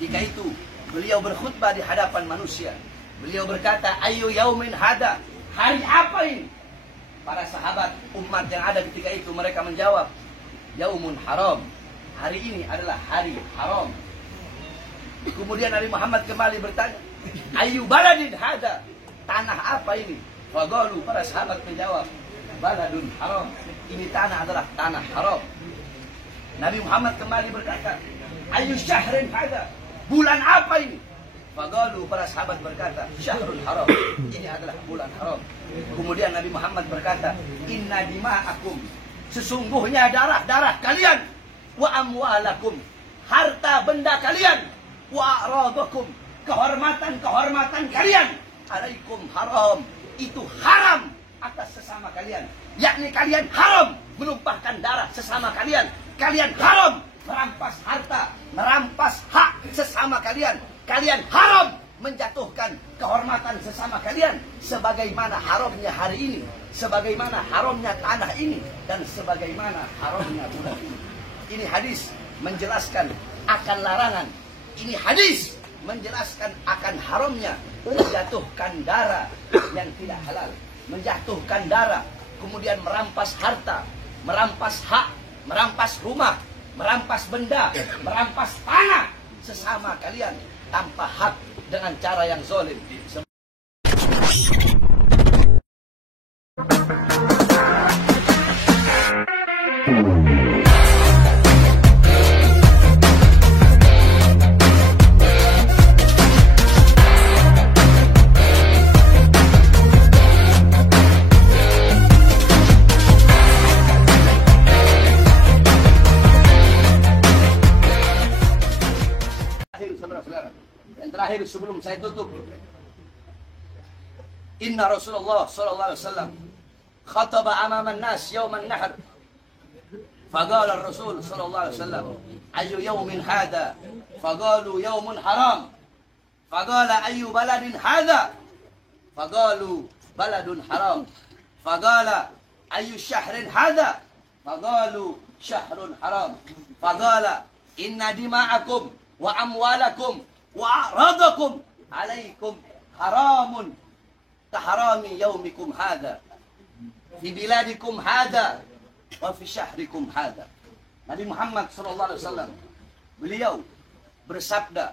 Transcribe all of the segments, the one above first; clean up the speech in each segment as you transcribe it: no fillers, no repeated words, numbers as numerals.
Ketika itu beliau berkhutbah di hadapan manusia. Beliau berkata, "Ayu yaumin hada." Hari apa ini? Para sahabat umat yang ada ketika itu mereka menjawab, "Yaumun haram." Hari ini adalah hari haram. Kemudian Nabi Muhammad kembali bertanya, "Ayu baladin hada." Tanah apa ini? Faqalu, para sahabat menjawab, "Baladun haram." Ini tanah adalah tanah haram. Nabi Muhammad kembali berkata, "Ayu syahrin hada." Bulan apa ini? Faqalu, para sahabat berkata, "Syahrul haram." Ini adalah bulan haram. Kemudian Nabi Muhammad berkata, "Inna dima'akum." Sesungguhnya darah-darah kalian, wa amwalakum, harta benda kalian, wa a'radakum, kehormatan-kehormatan kalian, alaikum haram. Itu haram atas sesama kalian. Yakni kalian haram menumpahkan darah sesama kalian. Kalian haram merampas harta, merampas hak sesama kalian. Kalian haram menjatuhkan kehormatan sesama kalian. Sebagaimana haramnya hari ini, sebagaimana haramnya tanah ini, dan sebagaimana haramnya bulan ini. Ini hadis menjelaskan akan larangan. Ini hadis menjelaskan akan haramnya menjatuhkan darah yang tidak halal. Menjatuhkan darah, kemudian merampas harta, merampas hak, merampas rumah, merampas benda, merampas tanah sesama kalian tanpa hak dengan cara yang zalim. Yang terakhir sebelum saya tutup, Inna Rasulullah sallallahu alaihi wasallam khataba amama an-nas yawm an-nahr. Faqala ar-Rasul sallallahu alaihi wasallam, "Ayu yawmin hada?" Faqalu yawmun haram. Faqala ayu baladin hada? Faqalu baladun haram. Faqala ayu syahrin hada? Faqalu syahrun haram. Faqala inna dima'akum wa amwalakum wa a'radakum alaikum haramun kaharami yaumikum hada fi biladikum hada wa fi syahrikum hada. Nabi Muhammad SAW beliau bersabda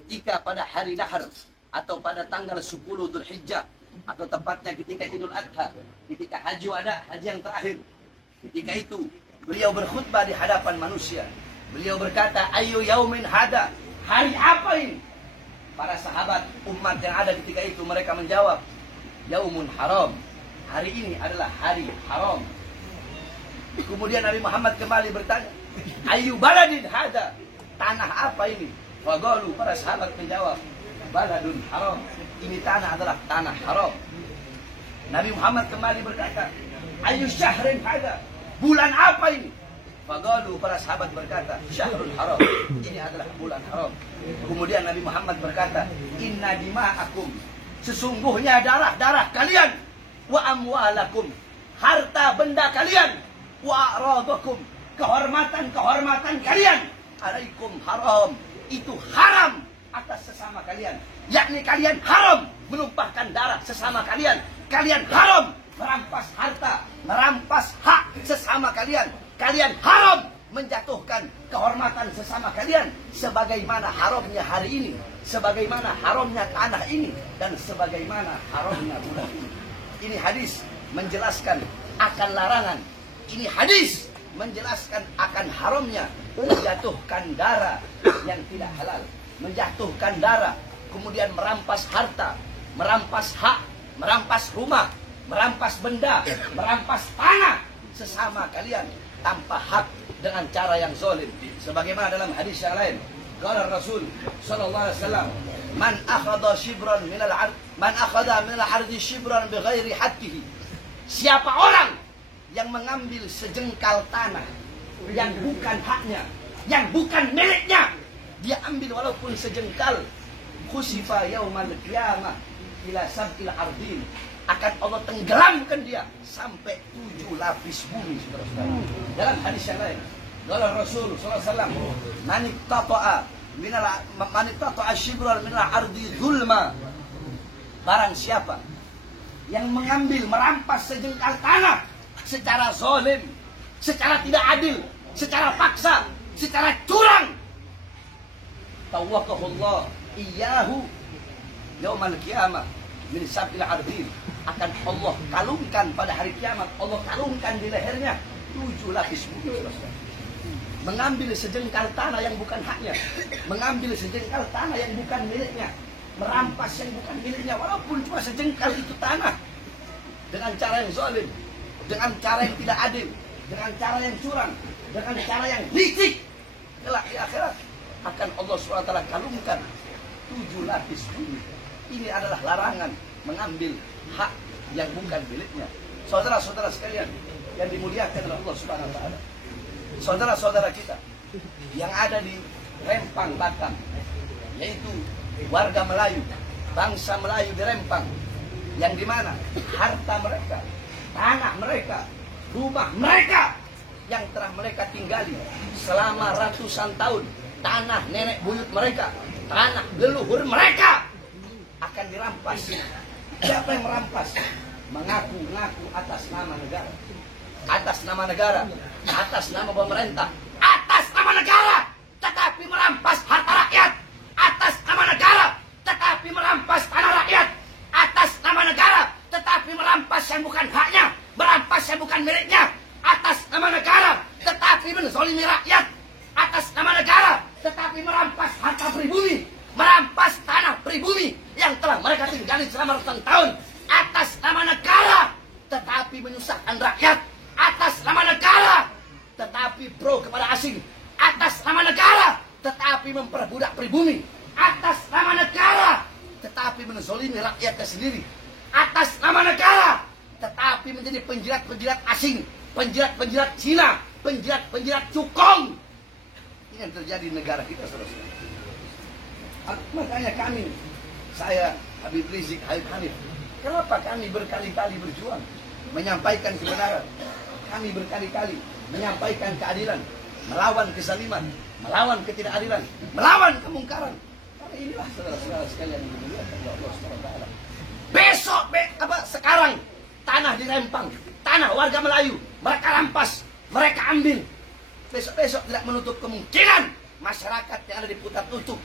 ketika pada hari Nahr atau pada tanggal 10 Dzulhijjah atau tepatnya ketika Idul Adha, ketika haji wada, haji yang terakhir. Ketika itu beliau berkhutbah di hadapan manusia. Beliau berkata, "Ayu yaumin hada." Hari apa ini? Para sahabat umat yang ada ketika itu mereka menjawab, "Yaumun haram." Hari ini adalah hari haram. Kemudian Nabi Muhammad kembali bertanya, "Ayu baladin hada?" Tanah apa ini? Faqalu, para sahabat menjawab, "Baladun haram." Ini tanah adalah tanah haram. Nabi Muhammad kembali berkata, "Ayu syahrin hada?" Bulan apa ini? Faqalu, para sahabat berkata, "Syahrul haram." Ini adalah bulan haram. Kemudian Nabi Muhammad berkata, "Inna dima'akum." Sesungguhnya darah-darah kalian, wa amwalakum, harta benda kalian, wa a'radakum, kehormatan-kehormatan kalian, alaikum haram. Itu haram atas sesama kalian. Yakni kalian haram menumpahkan darah sesama kalian. Kalian haram merampas harta, merampas hak sesama kalian. Kalian haram menjatuhkan kehormatan sesama kalian. Sebagaimana haramnya hari ini, sebagaimana haramnya tanah ini, dan sebagaimana haramnya bulan ini. Ini hadis menjelaskan akan larangan. Ini hadis menjelaskan akan haramnya menjatuhkan darah yang tidak halal. Menjatuhkan darah, kemudian merampas harta, merampas hak, merampas rumah, merampas benda, merampas tanah sesama kalian tanpa hak dengan cara yang zalim. Sebagaimana dalam hadis yang lain, qala Rasul sallallahu alaihi wasallam, "Man akhadha shibran min al-ard, man akhadha min al-ardi shibran bighairi haqqihi." Siapa orang yang mengambil sejengkal tanah yang bukan haknya, yang bukan miliknya, dia ambil walaupun sejengkal, khusifa yaumal qiyamah ila sab'il ardin, akan Allah tenggelamkan dia sampai 7 lapis bumi, saudara-saudara. Dalam hadis yang lain, qala Rasul sallallahu alaihi wasallam, "Man iqtata'a man ittata'a shibran minal ardi zulma. Barang siapa yang mengambil, merampas sejengkal tanah secara zalim, secara tidak adil, secara paksa, secara curang, tawaqahullah iyyahu yaumal qiyamah min sabil ardin, akan Allah kalungkan pada hari kiamat, Allah kalungkan di lehernya 7 lapis bumi. Mengambil sejengkal tanah yang bukan haknya, mengambil sejengkal tanah yang bukan miliknya, merampas yang bukan miliknya, walaupun cuma sejengkal itu tanah, dengan cara yang zalim, dengan cara yang tidak adil, dengan cara yang curang, dengan cara yang licik. Kelak di akhirat akan Allah SWT kalungkan 7 lapis bumi. Ini adalah larangan mengambil hak yang bukan miliknya. Saudara-saudara sekalian yang dimuliakan oleh Allah Subhanahu wa taala. Saudara-saudara kita yang ada di Rempang, Batam, yaitu warga Melayu, bangsa Melayu di Rempang, yang dimana harta mereka, tanah mereka, rumah mereka yang telah mereka tinggali selama ratusan tahun, tanah nenek buyut mereka, tanah leluhur mereka akan dirampas. Siapa yang merampas? Mengaku-ngaku atas nama negara, atas nama negara, atas nama pemerintah, atas nama negara, tetapi merampas harta rakyat, atas nama negara, tetapi merampas tanah rakyat, atas nama negara, tetapi merampas yang bukan haknya, merampas yang bukan miliknya, atas nama negara, tetapi menzalimi rakyat, atas nama negara, tetapi merampas harta pribumi, merampas tanah pribumi yang telah mereka tinggali selama ratusan tahun, atas nama negara, tetapi menyusahkan rakyat, atas nama negara, tetapi pro kepada asing, atas nama negara, tetapi memperbudak pribumi, atas nama negara, tetapi menzalimi rakyatnya sendiri, atas nama negara, tetapi menjadi penjilat-penjilat asing, penjilat-penjilat Cina, penjilat-penjilat cukong. Ini yang terjadi di negara kita, saudara-saudara. Makanya kami, saya Habib Rizik Hanif, kenapa kami berkali-kali berjuang menyampaikan kebenaran, kami berkali-kali menyampaikan keadilan, melawan kezaliman, melawan ketidakadilan, melawan kemungkaran. Karena inilah saudara-saudara sekalian yang dimuliakan oleh Allah SWT. Besok, sekarang tanah di Rempang, tanah warga Melayu, mereka rampas, mereka ambil. Besok-besok tidak menutup kemungkinan masyarakat yang ada di Putar Tutup,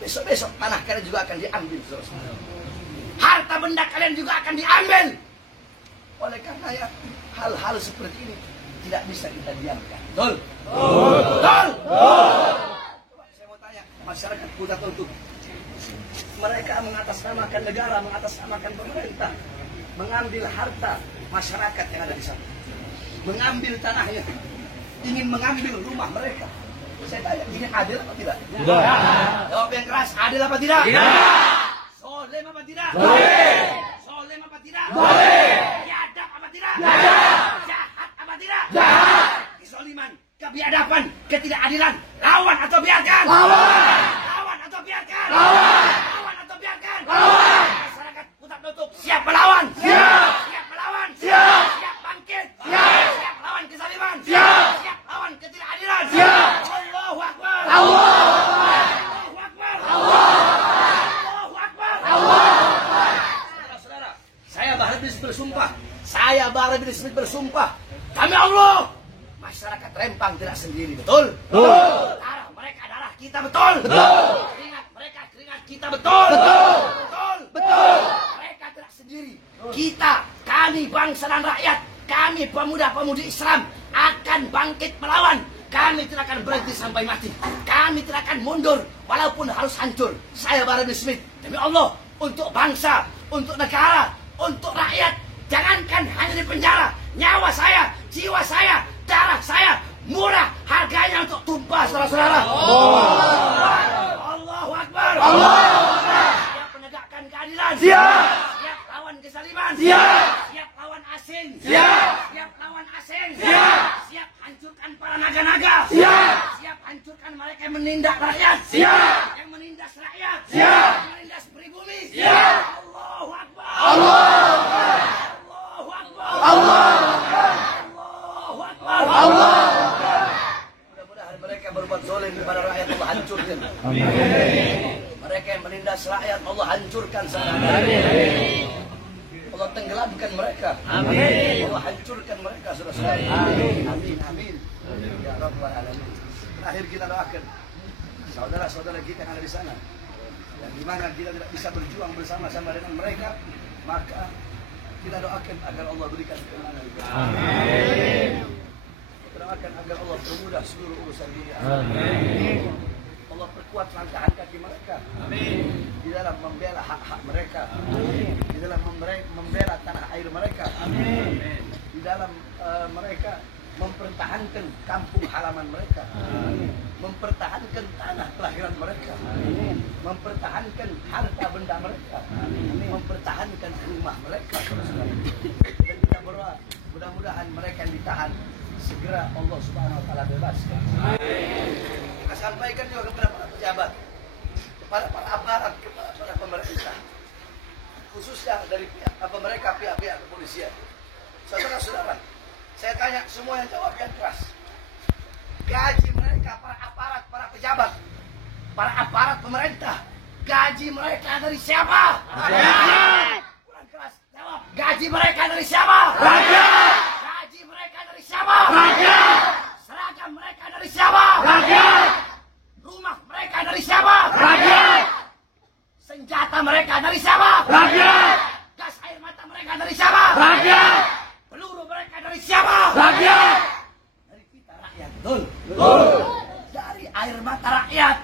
besok-besok tanah kalian juga akan diambil, saudara-saudara. Harta benda kalian juga akan diambil. Oleh karena ya, hal-hal seperti ini tidak bisa kita diamkan. Betul? Betul? Saya mau tanya, masyarakat Putar Tutup, mereka mengatasnamakan negara, mengatasnamakan pemerintah, mengambil harta masyarakat yang ada di sana, mengambil tanahnya, ingin mengambil rumah mereka. Saya tanya, ini adil apa tidak? Tidak. Jawab yang keras, adil apa tidak? Tidak. Solem apa tidak? Boleh. Solem apa tidak? Boleh. Biadab apa tidak? Biadab. Jahat apa tidak? Jahat. Kezaliman, kebiadaban, ketidakadilan, lawan atau biarkan? Lawan. Lawan atau biarkan? Lawan. Lawan atau biarkan? Lawan. Masyarakat Putar Tutup siap melawan? Siap. Siap melawan? Siap. Siap bangkit? Siap. Siap melawan kezaliman? Siap. Siap melawan ketidakadilan? Siap. Allahu Akbar. Allahu Akbar. Allahu Akbar. Allahu Akbar. Allahu Akbar. Saudara-saudara, saya Bahar bin Smith bersumpah. Saya Bahar bin Smith bersumpah. Kami Allah. Masyarakat Rempang tidak sendiri, betul? Betul. Darah mereka darah kita, betul? Betul. Keringat mereka keringat kita, betul? Betul. Betul. Betul. Mereka tidak sendiri. Kita, kami bangsa dan rakyat, kami pemuda-pemudi Islam akan bangkit melawan. Kami tidak akan berhenti sampai mati. Kami tidak akan mundur walaupun harus hancur. Saya Bahar bin Smith, demi Allah, untuk bangsa, untuk negara, untuk rakyat, jangankan hanya di penjara, nyawa saya, jiwa saya, darah saya murah harganya untuk tumpah, saudara-saudara. Allahu Akbar. Allahu Akbar. Siap menegakkan keadilan. Siap. Siap lawan kezaliman. Siap. Siap lawan asing. Siap. Siap lawan asing. Siap. Siap hancurkan para naga-naga. Siap. Siap hancurkan mereka yang menindak rakyat. Siap. Yang menindas rakyat. Siap. Yang menindas pribumi. Siap. Allahu Akbar. Allahu Akbar. Allahu Akbar. Allahu Akbar. Allah. Mudah-mudahan mereka berbuat zalim kepada rakyat Allah hancurkan. yang menindas rakyat Allah hancurkan sana. Allah tenggelamkan mereka. Amin. Allah hancurkan mereka, saudara-saudara. Amin. Amin. Amin. Ya Rabbal Alamin. Terakhir kita doakan saudara-saudara kita yang ada di sana, yang dimana kita tidak bisa berjuang bersama-sama dengan mereka, maka kita doakan agar Allah berikan kemenangan. Amin. Kita doakan agar Allah permudah seluruh urusan dunia. Amin. Allah perkuat langkah kaki mereka. Amin. Di dalam membela hak-hak mereka. Amin. Di dalam membela tanah air mereka. Amin. Di dalam mereka mempertahankan kampung halaman mereka. Amin. Mempertahankan tanah kelahiran mereka. Amin. Mempertahankan harta benda mereka. Amin. Mempertahankan rumah mereka. Dan kita berdoa mudah-mudahan mereka yang ditahan segera Allah Subhanahu wa taala bebaskan. Kita sampaikan juga kepada para pejabat, kepada para aparat, kepada para pemerintah, khususnya dari pihak kepolisian. Saudara-saudara, saya tanya semua yang jawab yang keras. Gaji mereka, para aparat, para pejabat, para aparat pemerintah, gaji mereka dari siapa? Rakyat. Kurang keras, jawab. Gaji mereka dari siapa? Rakyat. Gaji mereka dari siapa? Rakyat. Seragam mereka dari siapa? Rakyat. Rumah mereka dari siapa? Rakyat. Senjata mereka dari siapa? Rakyat. Gas air mata mereka dari siapa? Rakyat. Peluru mereka dari siapa? Rakyat. Dari kita rakyat. Betul. Betul. Dari air mata rakyat,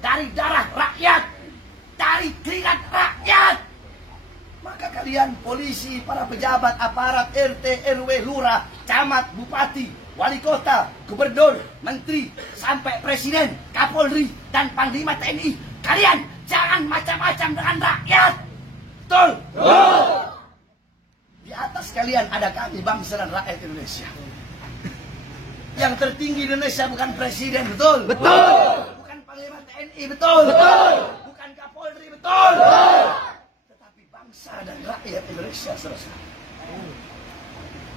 dari darah rakyat, dari keringat rakyat. Maka kalian polisi, para pejabat, aparat, RT, RW, lurah, camat, bupati, wali kota, gubernur, menteri, sampai presiden, kapolri, dan panglima TNI, kalian jangan macam-macam dengan rakyat. Betul? Betul. Di atas kalian ada kami, bangsa dan rakyat Indonesia. Yang tertinggi Indonesia bukan presiden, betul? Betul. Bukan panglima TNI, betul? Betul. Bukan kapolri, betul? Betul. Tetapi bangsa dan rakyat Indonesia, saudara.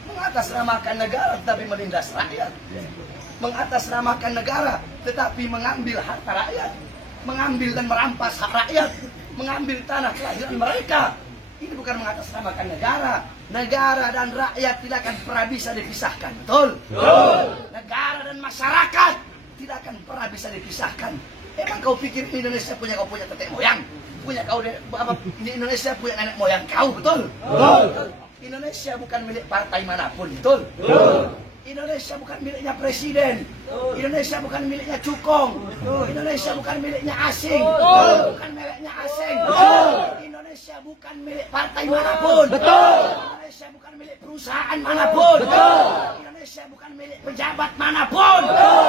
Mengatasnamakan negara tetapi menindas rakyat. Mengatasnamakan negara tetapi mengambil harta rakyat. Mengambil dan merampas hak rakyat. Mengambil tanah kelahiran mereka. Ini bukan mengatasnamakan negara. Negara dan rakyat tidak akan pernah bisa dipisahkan. Betul? Betul. Negara dan masyarakat tidak akan pernah bisa dipisahkan. Emang kau pikir Indonesia kau punya tetek moyang? Di Indonesia punya nenek moyang kau, betul? Betul. Indonesia bukan milik partai manapun, betul? Betul. Indonesia bukan miliknya presiden. Betul. Indonesia bukan miliknya cukong. Betul. Indonesia bukan miliknya asing. Betul. Bukan miliknya asing. Betul. Indonesia bukan milik partai manapun. Betul. Indonesia bukan milik perusahaan manapun. Betul. Indonesia bukan milik pejabat manapun. Betul.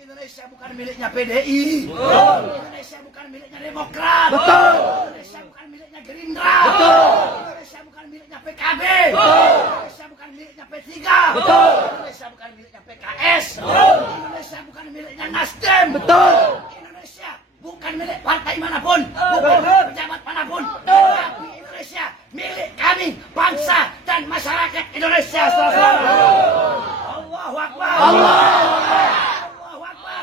Indonesia bukan miliknya PDI. Betul. Indonesia bukan miliknya Demokrat. Betul. Indonesia bukan miliknya Gerindra. Betul. Indonesia bukan miliknya PKB. Betul. Indonesia bukan miliknya P3. Betul. Indonesia bukan miliknya PKS. Betul. Indonesia bukan miliknya Nasdem. Betul. Indonesia bukan milik partai manapun. Bukan milik pejabat manapun. Tapi Indonesia milik kami, bangsa dan masyarakat Indonesia. Allahu Akbar. Allahu Akbar.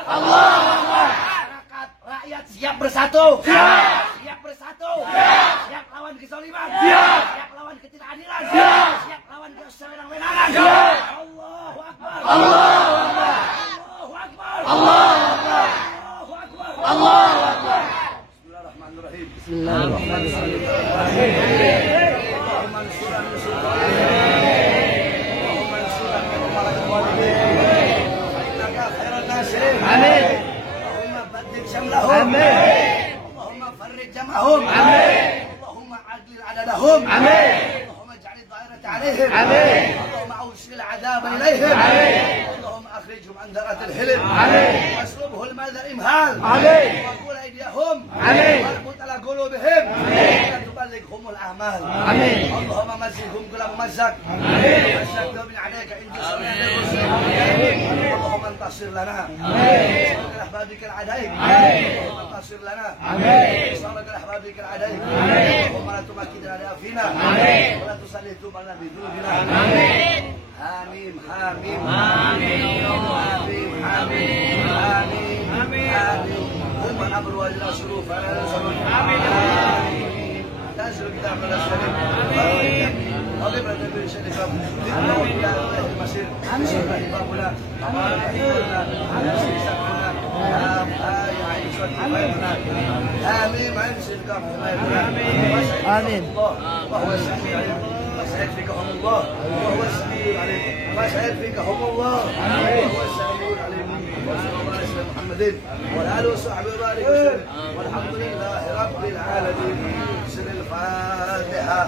Allah, masyarakat, rakyat siap bersatu. Siap bersatu. Siap lawan kezaliman. Siap lawan ketidakadilan. Siap lawan kesewenang-wenangan. Allahu Akbar. Allahu Akbar. Allahu Akbar. Allahu Akbar. Allahu Akbar. Bismillahirrahmanirrahim. Bismillahirrahmanirrahim. Amin. Allahumma baddil syamlahum. Amin. Allahumma farrij jam'ahum. Amin. Allahumma adlil adadahum. Amin. Allahumma ij'al ad-da'irata 'alaihim. Amin. Allahumma awsil 'adaban ilayhim. Amin. Allahumma akhrijhum 'an darat al-hilm. Amin. Waslubhu al-madha imhal. Amin. Wa qul aydiyahum. Amin. Warbut ala qulubihim. Amin. La tuballighhum al-a'mal. Amin. Allahumma mazzihhum kulla mumazzaq. Amin. Wasyaddu min 'alayka in tusallina. Amin. Allahumma انتصر لنا. آمين. صارك أحبابك العدائك. آمين. اللهم انتصر لنا. آمين. صارك أحبابك العدائك. آمين. اللهم لا تمكن لنا فينا. آمين. ولا تسلط لنا بذنوبنا. آمين. حميم حميم حميم حميم حميم حميم حميم والامر والى شروف امين تنزل كتاب الاسلام أغلب النبي شريفا لله إلى المسير أمين بابنا أمين حيونا أمين سكونا آمين ما ينسل آمين وهو السميع العليم وسعد فيكهم الله وهو السميع العليم وسعد فيكهم الله وهو السميع العليم وصلى الله على سيدنا محمد وعلى آله وصحبه وبارك وسلم والحمد لله رب العالمين. سر الفاتحة.